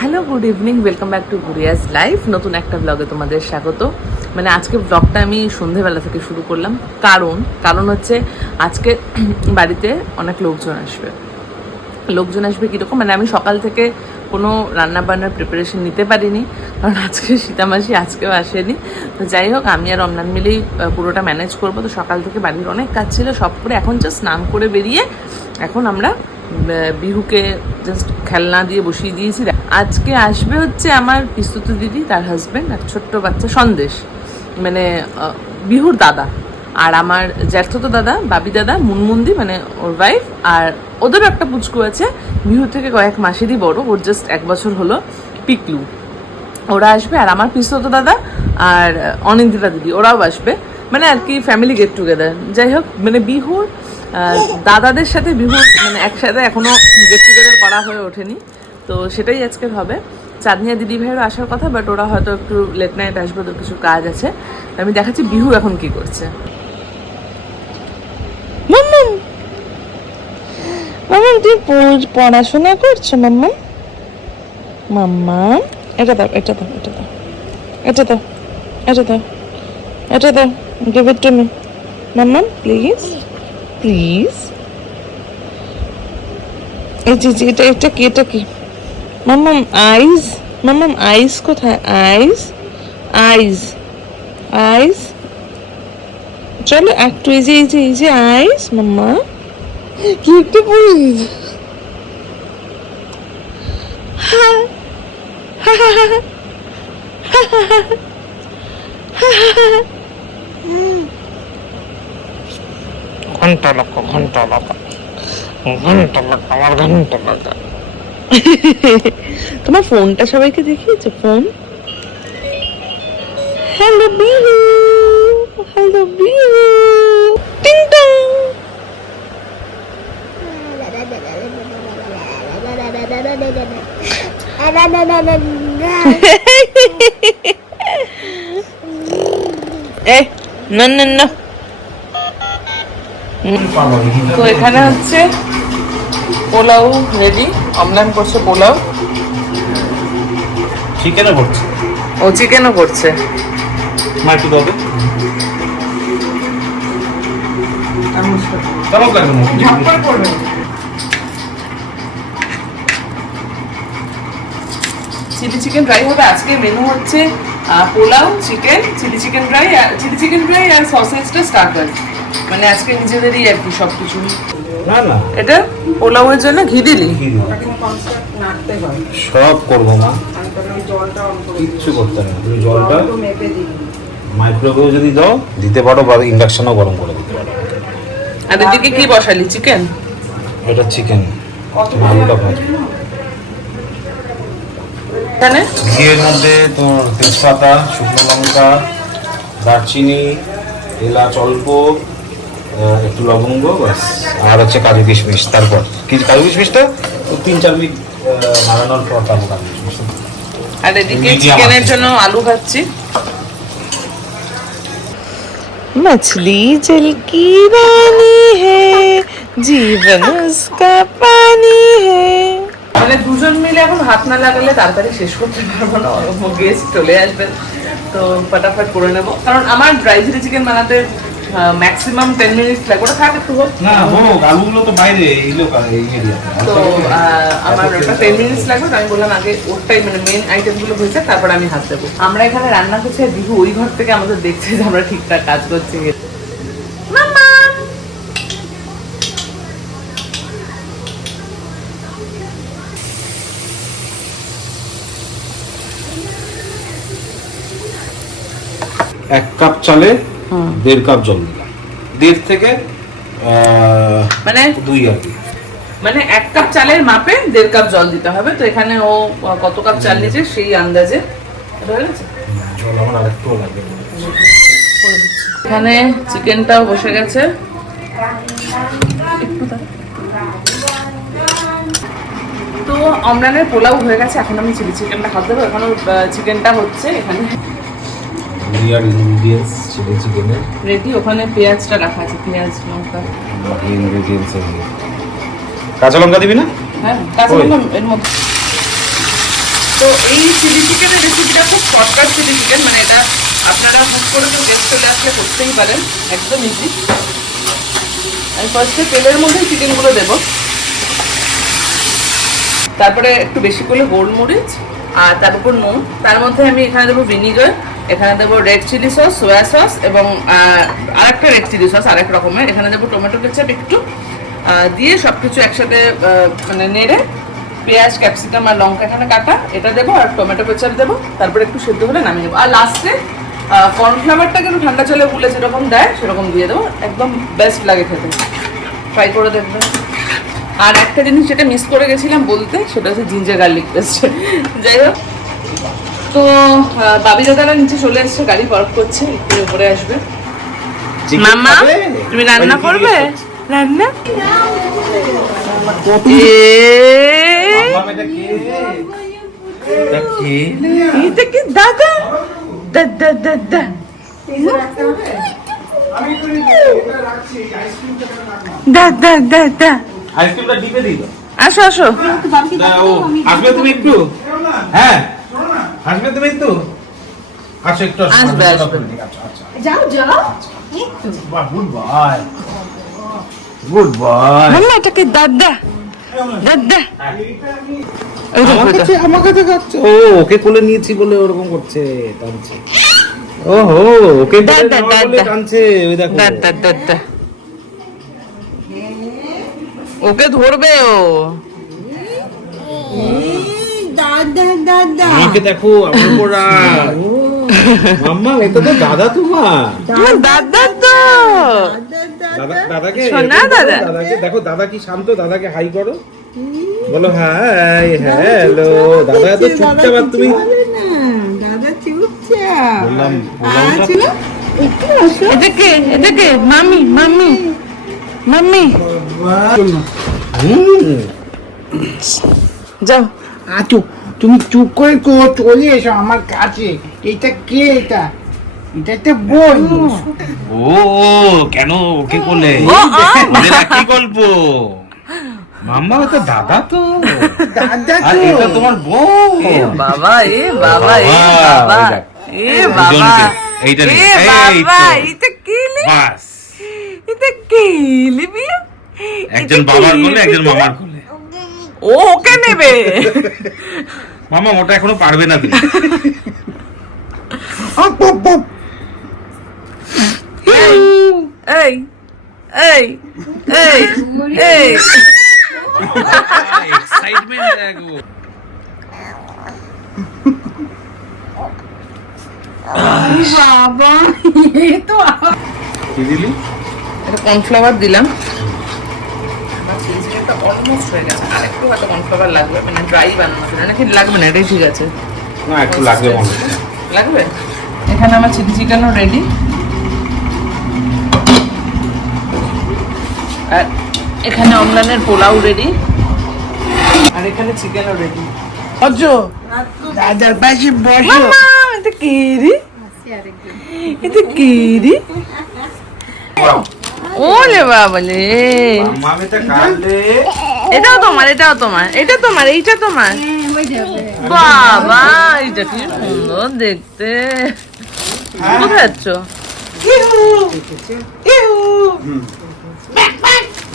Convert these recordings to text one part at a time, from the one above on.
Hello, good evening, welcome back to Guriya's life. নতুন একটা ব্লগে তোমাদের স্বাগত। মানে আজকে ব্লগটা আমি সন্ধেবেলা থেকে শুরু করলাম, কারণ হচ্ছে আজকে বাড়িতে অনেক লোকজন আসবে কীরকম, মানে আমি সকাল থেকে কোনো রান্নাবান্নার প্রিপারেশন নিতে পারিনি, কারণ আজকে সীতামাসি আজকেও আসেনি। তো যাই হোক, আমি আর অমলান মিলেই পুরোটা ম্যানেজ করবো। তো সকাল থেকে বাড়ির অনেক কাজ ছিল, সব করে এখন জাস্ট স্নান করে বেরিয়ে এখন আমরা বিহুকে জাস্ট খেলনা দিয়ে বসিয়ে দিয়েছি। আজকে আসবে হচ্ছে আমার পিস্তুত দিদি, তার হাজব্যান্ড আর ছোট্ট বাচ্চা সন্দেশ, মানে বিহুর দাদা, আর আমার জ্যাঠতো দাদা, বাবি দাদা, মুনমুন্দি মানে ওর ওয়াইফ, আর ওদেরও একটা পুচকু আছে বিহু থেকে কয়েক মাসেরই বড়, ওর জাস্ট 1 বছর হলো, পিকলু। ওরা আসবে, আর আমার পিস্তুত দাদা আর অনিন্দিতা দিদি ওরাও আসবে, মানে আর কি ফ্যামিলি গেট টুগেদার। যাই হোক, মানে বিহুর দাদাদের সাথে বিহুর মানে একসাথে এখনো গেট টুগেদার করা হয়ে ওঠেনি, তো সেটাই আজকে হবে। চাঁদনিয়া দিদি ভাইয়েরও আসার কথা, বাট ওরা হয়তো একটু লেট নাইট আসবে, তো কিছু কাজ আছে। আমি দেখাচ্ছি বিহু এখন কি করছে। মাম্মাম, মাম্মাম তুই পড়াশোনা করছো? মাম্মাম, মাম্মাম এটা দাও, এটা দাও, এটা দাও, এটা দাও, এটা দাও, এটা দাও, গিভ ইট টু মি মাম্মাম, প্লিজ প্লিজ। এই যে এটা এটা কি, এটা কি মাম্মাম? আইস, মাম্মাম আইস কোথায়? আইস, আইস, আইস, চলো একটু, এই যে এই যে এই যে আইস মাম্মা, কি একটু পড়ে ঘন্টা লাগা, ঘন্টা লাগা, ঘন্টা লাগা, আমার ঘন্টা লাগা। তোমার ফোনটা সবাইকে দেখিয়েছো? Phone, hello Bihu, hello Bihu, টিং টং। এই না না না। তো এখানে হচ্ছে পোলাও রেডি, অমলান করছে পোলাও, চিকেনও করছে, ও চিকেনও করছে। মা একটু দেবে চলো লাগবে না। চিলি চিকেন ড্রাই হবে আজকে। মেনু হচ্ছে pulao, chicken, chilli chicken dry আর সসেজটা স্টার্টার, মানে আজকে নিজেদেরই আর কি সবকিছু। না না, এটা পোলাওয়ের জন্য ঘি দিলি? সব করবো মা, কিচ্ছু করতে না। তুমি জলটা মাইক্রোওয়েভে যদি দাও দিতে পারো, বা ইন্ডাকশনও গরম করে দিতে পারো। আর এদিকে কি বসালি? চিকেন, এটা চিকেন, আলুটা ভাজবো। এখানে ঘিয়ের মধ্যে তোমার তেজপাতা, শুকনো লঙ্কা, দারচিনি, এলাচ অল্প, একটু লবঙ্গ, ব্যাস, আর হচ্ছে কাজু কিশমিশ। তারপর কাজু কিশমিশটা 3-4 মিনিট নাড়ানোর পর তারপর কাজু কিশমিশ। আর এদিকে চিকেনের জন্য আলু ভাজছি। मछली जल की रानी है, जीवन उसका पानी है। মানে দুজন মিলে এখন হাত না লাগালে তাড়াতাড়ি শেষ করতে পারবো না, গেস্ট চলে আসবেন, তো ফটাফট করে নেবো। কারণ আমার ড্রাই চিলি চিকেন বানাতে ম্যাক্সিমাম 10 মিনিটস লাগে, ওটা থাকে একটু হোক না হোক, আলুগুলো তো বাইরে এই এরিয়াতে, তো আমার ওটা 10 মিনিটস লাগবে। আমি বললাম আগে ওটাই মানে মেন আইটেমগুলো হয়েছে, তারপরে আমি হাত দেবো। আমরা এখানে রান্না করছি, আর বিহু ওই ঘর থেকে আমাদের দেখছে যে আমরা ঠিকঠাক কাজ করছি। মামা এক কাপ চালে 1.5 কাপ জল দিলাম, 1.5 থেকে মানে 2 আর কি, মানে 1 কাপ চালের মাপে 1.5 কাপ জল দিতে হবে। তো এখানে ও কত কাপ চাল নিয়েছে সেই আন্দাজে হয়ে গেছে। জল আমার আরেকটু লাগবে। এখানে চিকেনটাও বসে গেছে, তো অমরানের পোলাও হয়ে গেছে। এখন আমি চিলি চিকেনটা খাওয়া দেবো। এখনো চিকেনটা হচ্ছে এখানে চিলি চিকেনের রেডি। ওখানে পেঁয়াজটা রাখা আছে, পেঁয়াজ লঙ্কা ইনগ্রেডিয়েন্টস। কাঁচা লঙ্কা দিবি না? হ্যাঁ, কাঁচা লঙ্কা এর মধ্যে। তো এই চিলি চিকেনের রেসিপিটা খুব শর্টকাট চিলি চিকেন, মানে এটা আপনারা হুট করে তো গেস্ট চলে আসলে করতেই পারেন, একদম ইজি। আমি ফার্স্টে তেলের মধ্যে চিকেনগুলো দেবো, তারপরে একটু বেশি করে গোলমরিচ আর তার উপর নুন, তার মধ্যে আমি এখানে দেবো ভিনিগার, এখানে দেবো red chilli sauce, soya sauce এবং আরেকটা রেড চিলি সস আরেক রকমের, এখানে দেবো টমেটো কেচাপ একটু, দিয়ে সব কিছু একসাথে মানে নেড়ে পেঁয়াজ ক্যাপসিকাম আর লঙ্কা এখানে কাটা এটা দেবো আর টমেটো কেচাপ দেবো, তারপরে একটু সেদ্ধ হলে নামিয়ে দেবো। আর লাস্টে কর্নফ্লাওয়ারটা কিন্তু ঠান্ডা জলে গুলে যেরকম দেয় সেরকম দিয়ে দেবো, একদম বেস্ট লাগে খেতে, ট্রাই করে দেখবেন। আর একটা জিনিস যেটা মিস করে গেছিলাম বলতে, সেটা হচ্ছে জিঞ্জার গার্লিক পেস্ট। যাই হোক, তো বাবি দাদারা নিচে চলে এসছে, গাড়ি পার্ক করছে, একটু উপরে আসবে। মামা তুমি রান্না করবে? রান্না এটা কি দাদা? দাদা দাদা দাদা দাদা আইসক্রিমটা ডিপে দিই তো। আসো আসো। আসবে তুমি একটু? হ্যাঁ আসবে তুমি একটু? আসো একটু আসবে, আসবে। যাও যাও গুড বয়, গুড বয়। মাম্মা এটা কি দাদা? দাদা আমার কাছে খাচ্ছে। ও ওকে কোলে নিয়েছি বলে ওরকম করছে, টানছে। ওহো ওকে কোলে দাদা, নেওয়া বলে দাদা। টানছে, ওই দেখো। দাদা দাদা ওকে ধরবে ও। দাদা দাদা আমাকে দেখো, আমার উপর রাগ। মাম্মা এটা তো দাদা তোমার। দাদা তো দাদাকে শোনা দাদা। দাদাকে দেখো, দাদা কি শান্ত, দাদাকে হাই করো, বলো হাই হ্যালো। দাদা তো চুপচাপ, আর তুমি দাদা চুপচাপ বললাম এটা কে? এটা কে? মাম্মি মাম্মি মাম্মি যাও। আচ্ছা তুমি চুপ করে চলে এসো আমার কাছে। এটা কে? এটা এটা একটা বোন। ও কেন ওকে কোলে? ও, কি গল্প? মাম্মা তো দাদা তো, দাদা আর তো এটা তোমার বোন। এ বাবা, এ বাবা, এ বাবা, এ বাবা, এইটা এ বাবা, এটা কি লি? বাস, এটা কি লিবি? একজন বাবার কোলে, একজন মামার কোলে। ও ওকে নেবে। মামা ওটা এখনো পারবে না তুমি। এই এই এই এই এই এক্সাইটমেন্ট দেখো। বাবা এ তো কি দিলি? এটা কর্নফ্লাওয়ার দিলাম। আমার চিকেনটা অলমোস্ট হয়ে গেছে, আর একটু হয়তো কর্নফ্লাওয়ার লাগবে, মানে ড্রাই বানানোর জন্য। নাকি লাগবে না? এটাই ঠিক আছে। না একটু লাগবে মনে হচ্ছে। লাগবে। এখানে আমার চিলি চিকেনও রেডি, আর এখানে অমলানের পোলাও রেডি, আর এখানে চিকেনও রেডি। বসো দাদার পাশে বসো। মামা এটা কি রে? এটা কি রে? ওলে বাবালে, মামা এটা কাটলে এটাও তোমার, এটাও তোমার, এটা তোমার, এইটা তোমার। হয়ে যাবে বাবা এটা কি সুন্দর দেখতে। কোথায় যাচ্ছ?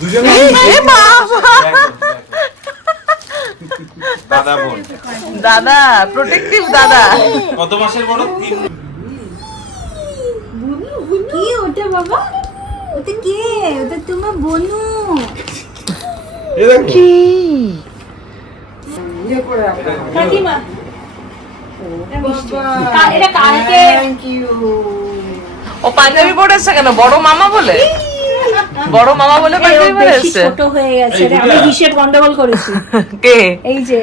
দুজনে এ বাবা, দাদা বোন। দাদা প্রোটেক্টিভ দাদা। কত মাসের বড়? 3। কি ওটা বাবা? ওটা কে? ওটা তোমার বনু। এই দেখো কাকিমা এটা কালকে থ্যাংক ইউ। ও পাঞ্জাবি পরে এসছে কেন? বড় মামা বলে? বড় মামা বলে পাঞ্জাবি পরে বেশি এসছে? ছোট হয়ে গেছে রে, আমি হিসেব গন্ডগোল করেছি। কে? এই যে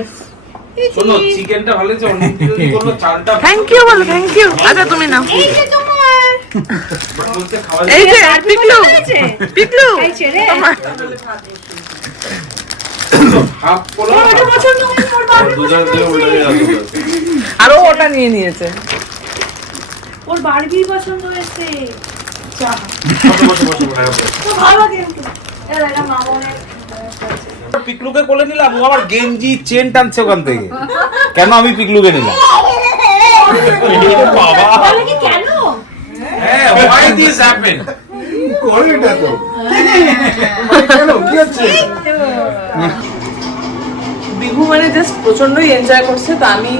শোনো, চিকেনটা ভালো হয়েছে, অনেক যদি কোনো চালটা থ্যাংক ইউ বলো, থ্যাংক ইউ। আচ্ছা তুমি নাও। এই যে তোমার বলতে খাওয়া এই যে পিকলু, পিকলু খাইছে রে। তোমার। হাফ পোলা ওটা পছন্দ হয়েছে, ওর বারবি দুজন দিয়ে উল্টে যাচ্ছে। আরো ওটা নিয়ে নিয়েছে। ওর বারবি পছন্দ হয়েছে। বসো বসো বসো। তো ভালো কিন্তু এটা মামনের পিকলুকে কোলে নিলাম, ও আমার গেঞ্জি চেন টানছে ওখান থেকে। কেন আমি পিকলুকে নিলাম? বাবা বলে কি কেন? হ্যাঁ, why this happened? কোনটা তো কেন কি হচ্ছে? বিহু মানে জাস্ট প্রচন্ডই এনজয় করছে। তো আমি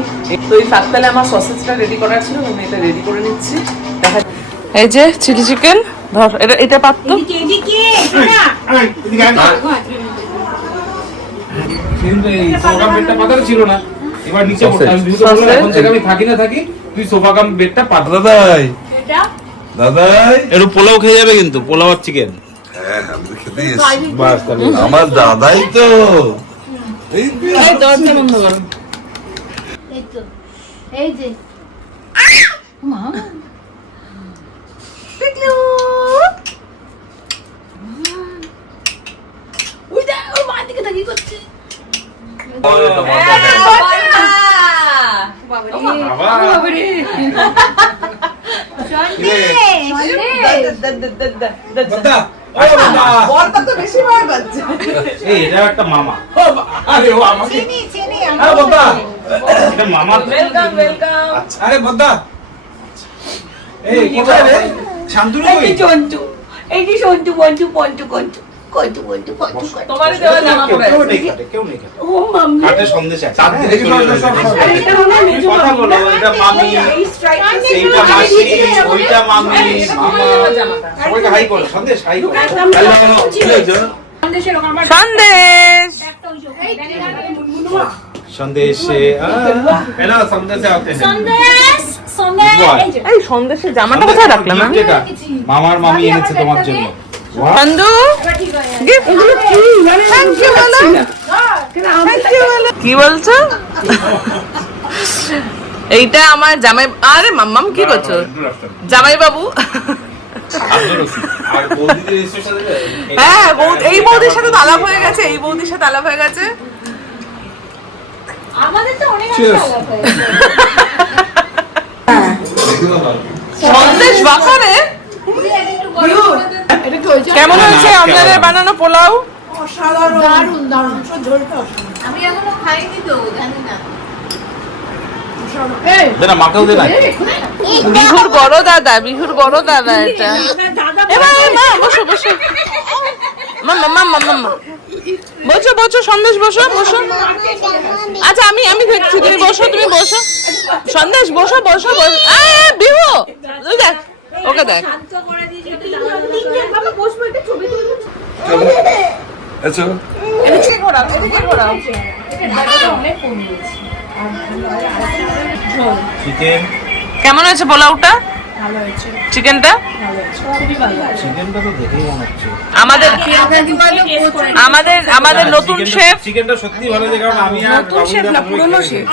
তো এই ফাঁকতালে আমার সসেজটা রেডি করার ছিল, আমি এটা রেডি করে নিচ্ছি। দেখা এই যে চিলি চিকেন, ধর এটা এটা পাততো। এদিকে এটা এই, এদিকে আয়। কিন্তু এই সোফা বেডটা পাতানো ছিল না, এবার নিচে পড়তে আমি দ্রুত বললাম এখন থেকে আমি থাকি না থাকি তুই সোফা কাম বেডটা পাতা। দাদাই এটা দাদাই একটু পোলাও খেয়ে যাবে কিন্তু, পোলাও আর চিকেন। বাস তাহলে আমার দাদাই তো। এই দরজা বন্ধ করো। এই তো এই যে মা পিকলু ওইটা ও মা দিকে তাকিয়ে করছে। বাবারে বলটা তো বেশি ভয় পাচ্ছে। এই এটা একটা মামা। আরে ও আমাকে চিনি চিনি আরে বাবা এটা মামা। Welcome welcome. আরে বদ্দা এই কোথায় রে শান্তনু কই? চন্টু এই যে সন্টু বন্টু পন্টু কন্টু কন্টু বন্টু পন্টু কন্টু তোমারই দেওয়া জামা পরে কেউ আছে। নেই কাটে, কেউ নেই কাটে। ও মাম্মি কাটে সন্দেশ আছে। চারদিকে চলে যাচ্ছে সব। আরে এটা মনে হয় মেজো কথা বলো, এটা মামি, এই স্ট্রাইকটা এইটা মাসি, ওইটা মামি, মামা। জামাটা সবাইকে হাই করো, সন্দেশ হাই করো। হ্যালো, হ্যালো, কি হয়েছে? সন্দেশের ওখানে আমার সন্দেশ। একটা অংশ মুনমুনুয়া সন্দেশে হ্যালো, সন্দেশে আতে हैं। সন্দেশ সন্দেশ এই যে এই সন্দেশের জামাটা কোথায় রাখলাম আমি? এটা মামার মামি এনেছে তোমার জন্য। বন্ধু এবার ঠিক হয়ে গেছে। গিফট এগুলো কি মানে থ্যাংক ইউ বলো। থ্যাংক ইউ বলো। কি বলছো? এইটা আমার জামাই। আরে মাম্মাম কি করছো? জামাই বাবু। আর বৌদিদের এসে সাথে হ্যাঁ এই বৌদির সাথে আলাপ হয়ে গেছে, এই বৌদির সাথে আলাপ হয়ে গেছে। আমাদের তো অনেক আগে আলাপ হয়ে গেছে। সন্দেশ বাকারে কেমন হয়েছে আপনাদের বানানো পোলাও? দারুণ দারুণ ঝোলটা আমি এখনো খাইনি তো জানি না। দে না, মাকেও দে না। বিহুর বড় দাদা, বিহুর বড় দাদা এটা। দাদা এবার মা বসো বসো। মাম্মা মাম্মা মাম্মা বসো বসো, সন্দেশ বসো বসো। আচ্ছা আমি দেখছি, তুমি বসো তুমি বসো। সন্দেশ বসো বসো বসো। বিহু তুই দেখ, ওকে দেখ। শান্ত করে দিয়েছে বাবা বসবো একটা ছবি তুলবো। আচ্ছা এদিকে ঘোরাও, এদিকে ঘোরাও। এটা দাদাটা অনেক কমে গেছে। চিকেন, কেমন হয়েছে পোলাওটা? ভালো হয়েছে চিকেনটা? ভালো হয়েছে খুবই ভালো হয়েছে। চিকেনটা তো দেখেই মনে হচ্ছে। আমাদের আমাদের আমাদের নতুন শেফ। চিকেনটা সত্যি ভালো লাগে, কারণ আমি আর নতুন শেফ না, পুরনো শেফ।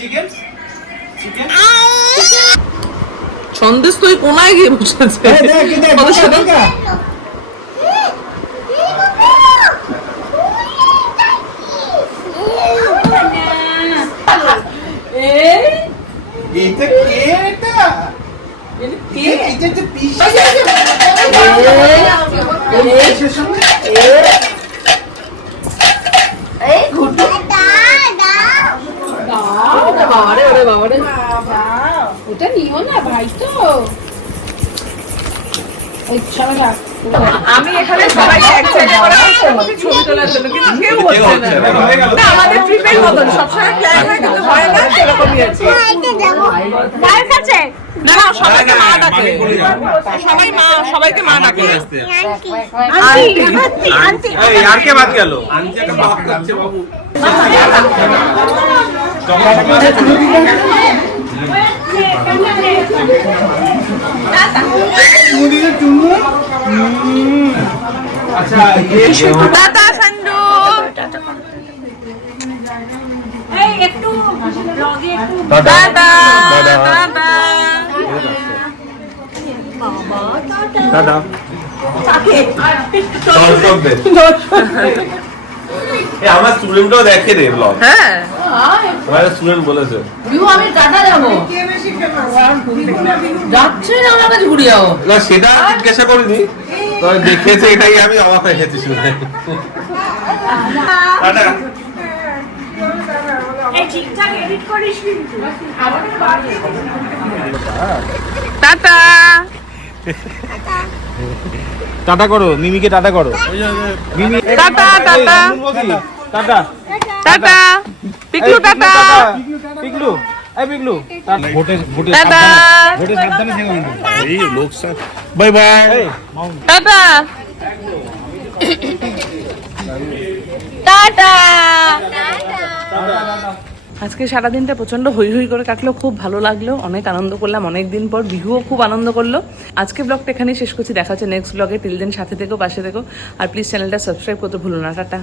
চিকেন চিকেন সন্দেশ তো ওই কোনায় গিয়ে বসেছে। ওদের সাথে এটা কে এটা? এটা তো পিস। ওটা নিও না ভাই তো ওই সমস্যা আমি এখানে সবাইকে এক সাইডে করে বসে আমাকে ছবি তোলার জন্য, কিন্তু কেউ হচ্ছে না। না, আমাদের ট্রিপের মতন সবসময় প্ল্যান হয় কিন্তু হয় না, সেরকমই আছে। কার কাছে না না, সবাইকে মা ডাকে, সবাইকে মা ডাকে। আন্টি এই আর কে বাদ গেল? আচ্ছা টাটা সন্ডু। এই একটু ব্লগে একটু টাটা টাটা। দাদা আমার স্টুডেন্টও দেখে রে ব্লগ। হ্যাঁ আমার স্টুডেন্ট বলেছে বিহু আমি টাটা যাবো, যাচ্ছে না আমার কাছে ঘুরিয়াও। না সেটা জিজ্ঞাসা করিনি, তবে দেখেছে, এটাই আমি অবাক হয়ে গেছি শুনে। টাটা। টাটা। টাটা করো, মিমিকে টাটা করো। Mimi tata tata tata. Tata. Piklu tata. Piklu, এই পিকলু। ভোটে ভোটে টাটা। সাবধানে, ভোটে সাবধানে থেকো কিন্তু। এই লোক সব বাই বাই। টাটা। টাটা। আজকে সারাদিনটা প্রচন্ড হই হই করে কাটলো, খুব ভালো লাগলো, অনেক আনন্দ করলাম, অনেক দিন পর বিহুও খুব আনন্দ করলো। আজকে ব্লগটা এখানেই শেষ করছি, দেখা হচ্ছে নেক্সট ব্লগে। টিল দেন সাথে থেকো, পাশে থেকো, আর প্লিজ চ্যানেলটা সাবস্ক্রাইব করতে ভুলো না। টাটা।